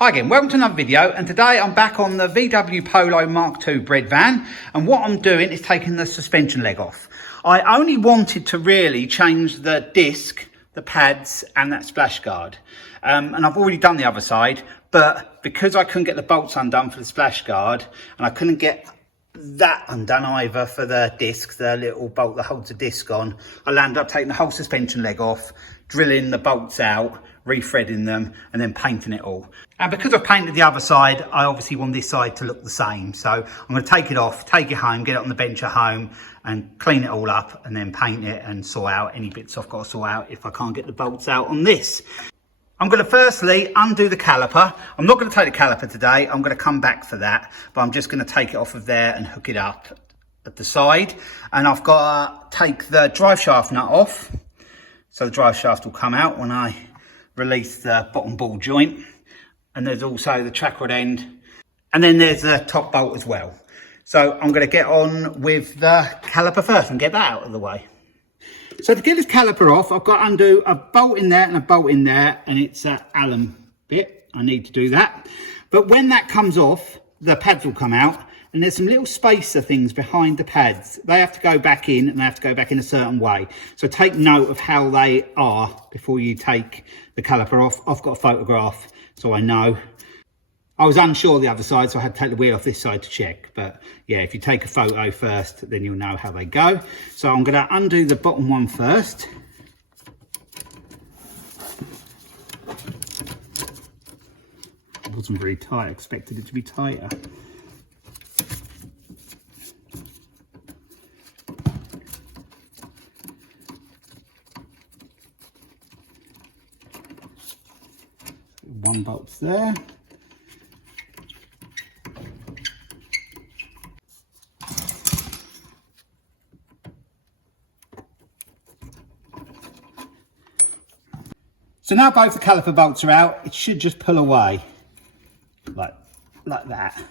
Hi again, welcome to another video, and today I'm back on the VW Polo Mark II Breadvan, and what I'm doing is taking the suspension leg off. I only wanted to really change the disc, the pads and that splash guard, and I've already done the other side, but because I couldn't get the bolts undone for the splash guard and I couldn't get that undone either for the disc, the little bolt that holds the disc on, I landed up taking the whole suspension leg off, drilling the bolts out, rethreading them and then painting it all. And because I've painted the other side, I obviously want this side to look the same. So I'm going to take it off, take it home, get it on the bench at home and clean it all up and then paint it and sort out any bits I've got to sort out if I can't get the bolts out on this. I'm going to firstly undo the caliper. I'm not going to take the caliper today. I'm going to come back for that, but I'm just going to take it off of there and hook it up at the side. And I've got to take the drive shaft nut off. So the drive shaft will come out when I release the bottom ball joint. And there's also the track rod end. And then there's the top bolt as well. So I'm going to get on with the caliper first and get that out of the way. So to get this caliper off, I've got to undo a bolt in there and a bolt in there. And it's an Allen bit. I need to do that. But when that comes off, the pads will come out. And there's some little spacer things behind the pads. They have to go back in and they have to go back in a certain way. So take note of how they are before you take the caliper off. I've got a photograph so I know. I was unsure the other side, so I had to take the wheel off this side to check. But yeah, if you take a photo first, then you'll know how they go. So I'm going to undo the bottom one first. It wasn't very tight, I expected it to be tighter. One bolt's there. So now both the caliper bolts are out, it should just pull away like that.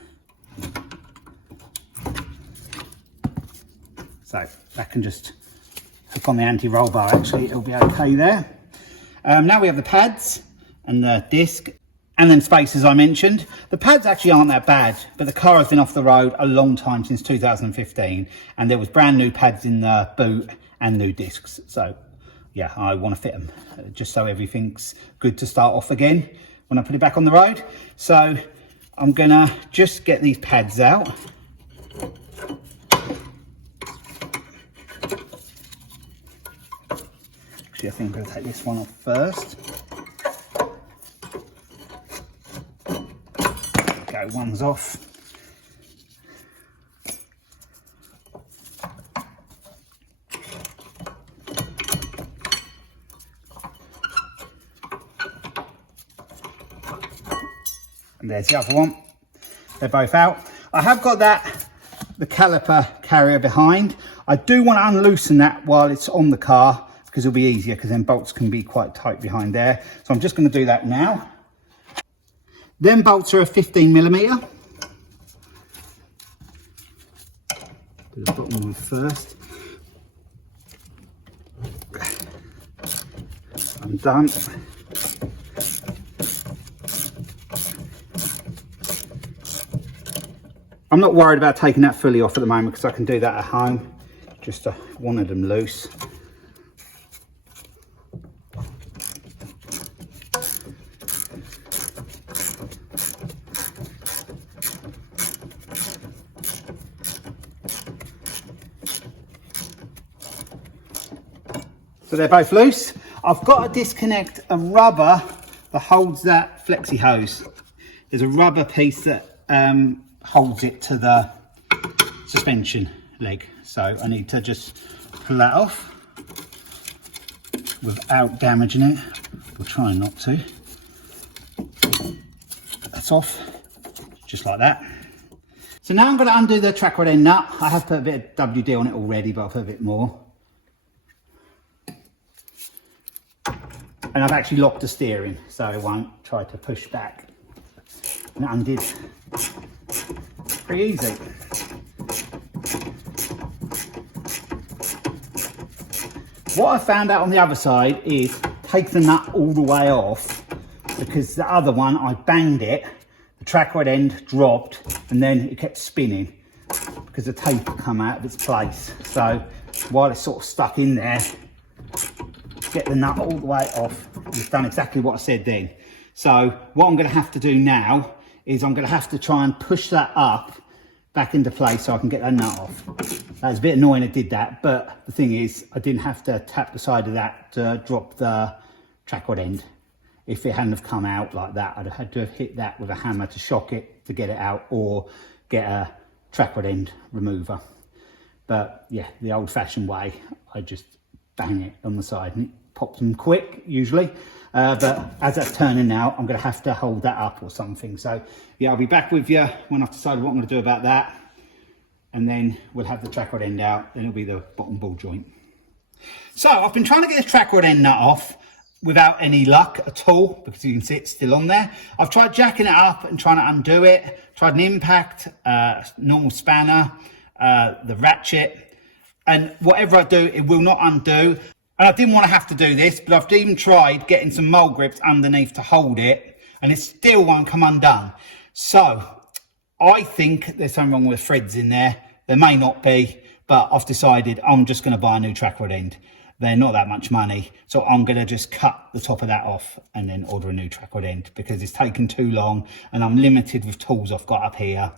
So that can just hook on the anti-roll bar, actually it'll be okay there. Now we have the pads and the disc and then spacers I mentioned. The pads actually aren't that bad, but the car has been off the road a long time, since 2015, and there was brand new pads in the boot and new discs. So yeah, I want to fit them just so everything's good to start off again when I put it back on the road. So I'm gonna just get these pads out. Actually, I think I'm gonna take this one off first. Go, one's off. And there's the other one. They're both out. I have got the caliper carrier behind. I do want to unloosen that while it's on the car because it'll be easier, because then bolts can be quite tight behind there. So I'm just going to do that now. Them bolts are a 15mm. Do the bottom one first. I'm done. I'm not worried about taking that fully off at the moment because I can do that at home. Just wanted them loose. So they're both loose. I've got to disconnect a rubber that holds that flexi hose. There's a rubber piece that holds it to the suspension leg. So I need to just pull that off without damaging it. We'll try not to. That's off, just like that. So now I'm going to undo the track rod end nut. I have put a bit of WD on it already, but I'll put a bit more. And I've actually locked the steering, so I won't try to push back. And it undid pretty easy. What I found out on the other side is take the nut all the way off because the other one, I banged it, the track rod end dropped, and then it kept spinning because the tape had come out of its place. So while it's sort of stuck in there, get the nut all the way off. It's done exactly what I said then. So what I'm going to have to do now is I'm going to have to try and push that up back into place so I can get that nut off. That was a bit annoying I did that, but the thing is I didn't have to tap the side of that to drop the track rod end. If it hadn't have come out like that, I'd have had to have hit that with a hammer to shock it to get it out, or get a track rod end remover. But yeah, the old fashioned way, I just bang it on the side and it pops them quick usually. But as that's turning now, I'm going to have to hold that up or something. So yeah, I'll be back with you when I've decided what I'm going to do about that. And then we'll have the track rod end out, then it'll be the bottom ball joint. So I've been trying to get the track rod end nut off without any luck at all, because you can see it's still on there. I've tried jacking it up and trying to undo it, tried an impact, normal spanner, the ratchet, and whatever I do, it will not undo. And I didn't want to have to do this, but I've even tried getting some mole grips underneath to hold it, and it still won't come undone. So I think there's something wrong with the threads in there. There may not be, but I've decided I'm just going to buy a new track rod end. They're not that much money, so I'm going to just cut the top of that off and then order a new track rod end, because it's taken too long and I'm limited with tools I've got up here.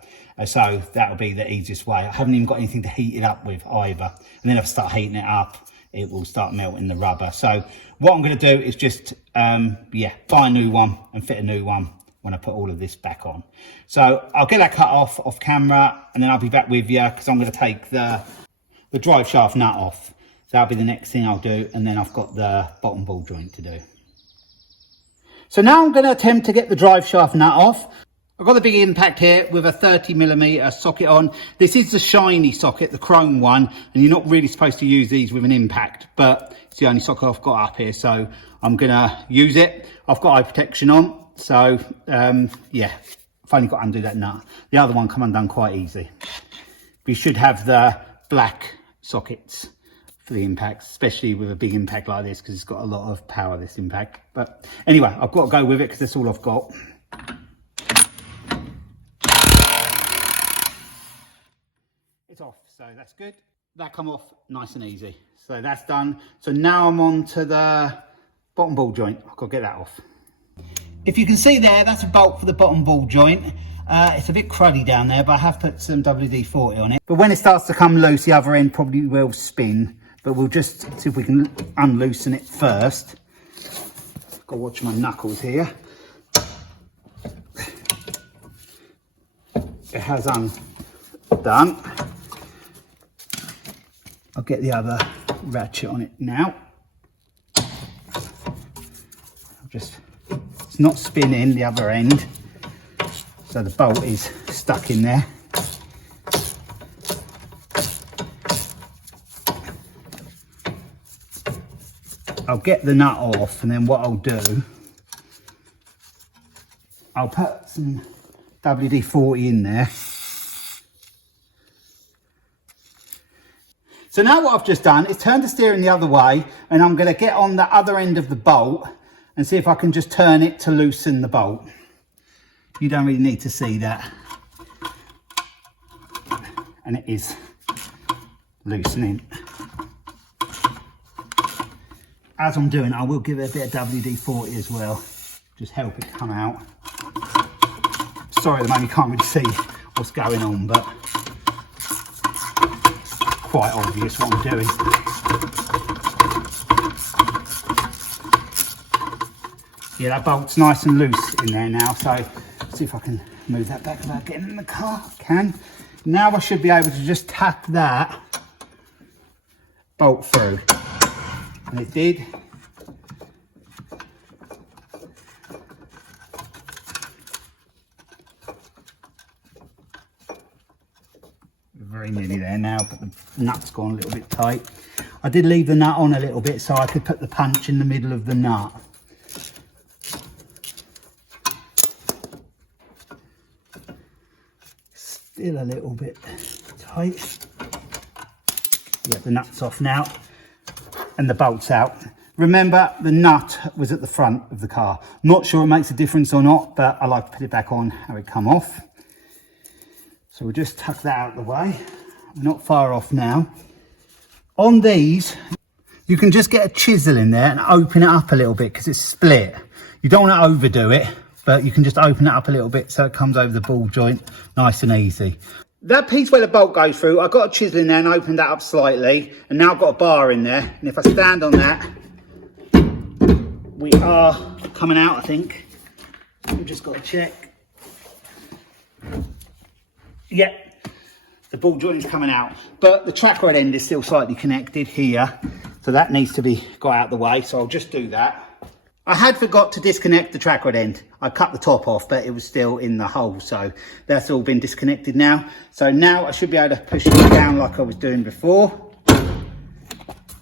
So that'll be the easiest way. I haven't even got anything to heat it up with either. And then if I start heating it up, it will start melting the rubber. So what I'm going to do is just, buy a new one and fit a new one when I put all of this back on. So I'll get that cut off camera, and then I'll be back with you, because I'm going to take the drive shaft nut off. That'll be the next thing I'll do, and then I've got the bottom ball joint to do. So now I'm going to attempt to get the drive shaft nut off. I've got the big impact here with a 30mm socket on. This is the shiny socket, the chrome one, and you're not really supposed to use these with an impact, but it's the only socket I've got up here, so I'm going to use it. I've got eye protection on, so yeah, I've only got to undo that nut. The other one come undone quite easy. We should have the black sockets for the impacts, especially with a big impact like this, because it's got a lot of power, this impact. But anyway, I've got to go with it because that's all I've got. It's off, so that's good. That come off nice and easy, so that's done. So now I'm on to the bottom ball joint. I've got to get that off. If you can see there, that's a bolt for the bottom ball joint. It's a bit cruddy down there, but I have put some WD-40 on it. But when it starts to come loose, the other end probably will spin. But we'll just see if we can unloosen it first. Got to watch my knuckles here. It has undone. I'll get the other ratchet on it now. It's not spinning the other end, so the bolt is stuck in there. I'll get the nut off, and then what I'll do, I'll put some WD-40 in there. So now what I've just done is turned the steering the other way, and I'm going to get on the other end of the bolt and see if I can just turn it to loosen the bolt. You don't really need to see that. And it is loosening. As I'm doing, I will give it a bit of WD-40 as well. Just help it come out. Sorry at the moment you can't really see what's going on, but quite obvious what I'm doing. Yeah, that bolt's nice and loose in there now, so let's see if I can move that back without getting in the car. I can. Now I should be able to just tap that bolt through. And it did. Very nearly there now, but the nut's gone a little bit tight. I did leave the nut on a little bit so I could put the punch in the middle of the nut. Still a little bit tight. Yeah, the nut's off now and the bolt's out. Remember, the nut was at the front of the car. Not sure it makes a difference or not, but I like to put it back on how it come off. So we'll just tuck that out of the way. We're not far off now. On these, you can just get a chisel in there and open it up a little bit because it's split. You don't want to overdo it, but you can just open it up a little bit so it comes over the ball joint nice and easy. That piece where the bolt goes through, I got a chisel in there and opened that up slightly, and now I've got a bar in there, and if I stand on that, we are coming out, I think. We've just got to check. Yep, the ball joint is coming out, but the track rod end is still slightly connected here, so that needs to be got out of the way, so I'll just do that. I had forgot to disconnect the track rod end. I cut the top off, but it was still in the hole, so that's all been disconnected now. So now I should be able to push it down like I was doing before.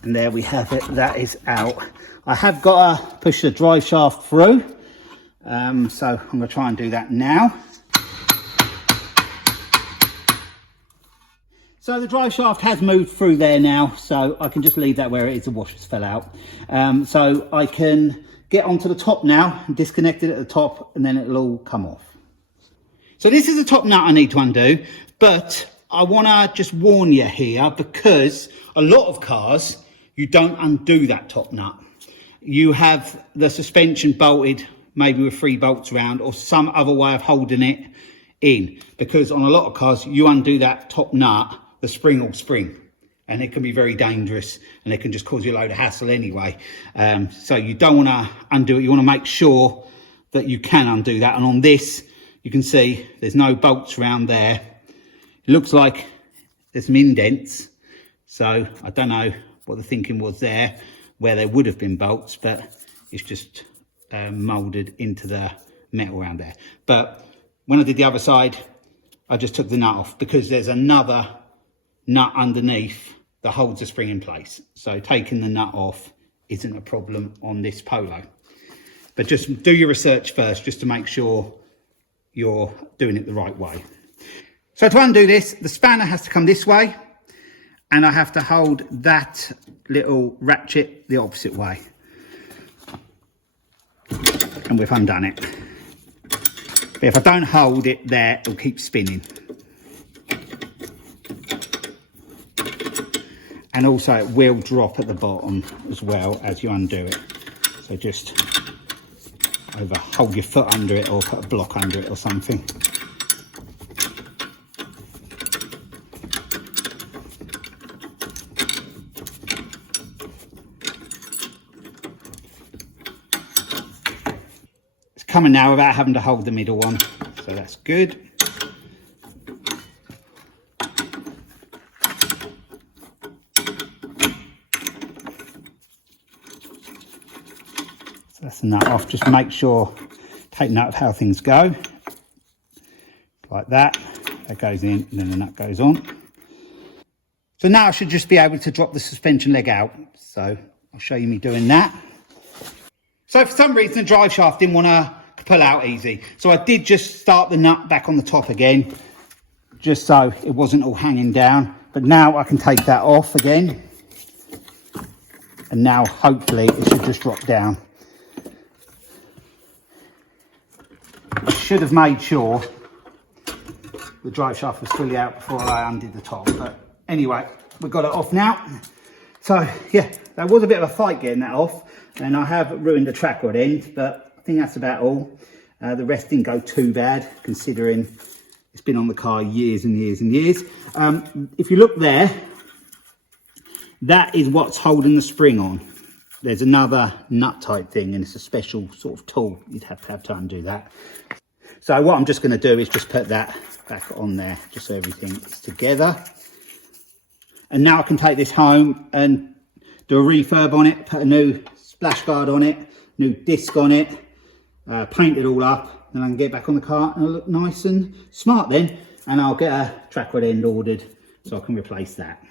And there we have it, that is out. I have got to push the drive shaft through, so I'm going to try and do that now. So the drive shaft has moved through there now, so I can just leave that where it is. The washers fell out. So I can get onto the top now and disconnect it at the top, and then it'll all come off. So this is the top nut I need to undo, but I want to just warn you here, because a lot of cars, you don't undo that top nut. You have the suspension bolted, maybe with 3 bolts around, or some other way of holding it in, because on a lot of cars, you undo that top nut, the spring will spring, and it can be very dangerous, and it can just cause you a load of hassle anyway. So you don't want to undo it. You want to make sure that you can undo that. And on this, you can see there's no bolts around there. It looks like there's some indents, so I don't know what the thinking was there, where there would have been bolts, but it's just moulded into the metal around there. But when I did the other side, I just took the nut off, because there's another nut underneath that holds the spring in place. So taking the nut off isn't a problem on this Polo. But just do your research first, just to make sure you're doing it the right way. So to undo this, the spanner has to come this way, and I have to hold that little ratchet the opposite way. And we've undone it. But if I don't hold it there, it'll keep spinning. And also it will drop at the bottom as well as you undo it. So just either hold your foot under it or put a block under it or something. It's coming now without having to hold the middle one, so that's good. That's the nut off. Just make sure, take note of how things go. Like that. That goes in, and then the nut goes on. So now I should just be able to drop the suspension leg out. So I'll show you me doing that. So for some reason the drive shaft didn't want to pull out easy. So I did just start the nut back on the top again, just so it wasn't all hanging down. But now I can take that off again. And now hopefully it should just drop down. I should have made sure the drive shaft was fully out before I undid the top, but anyway, we've got it off now. So yeah, that was a bit of a fight getting that off, and I have ruined the track rod end, but I think that's about all. The rest didn't go too bad, considering it's been on the car years and years and years. If you look there, that is what's holding the spring on. There's another nut type thing, and it's a special sort of tool. You'd have to undo that. So what I'm just going to do is just put that back on there, just so everything is together. And now I can take this home and do a refurb on it, put a new splash guard on it, new disc on it, paint it all up, and I can get back on the car and it'll look nice and smart then. And I'll get a track rod end ordered so I can replace that.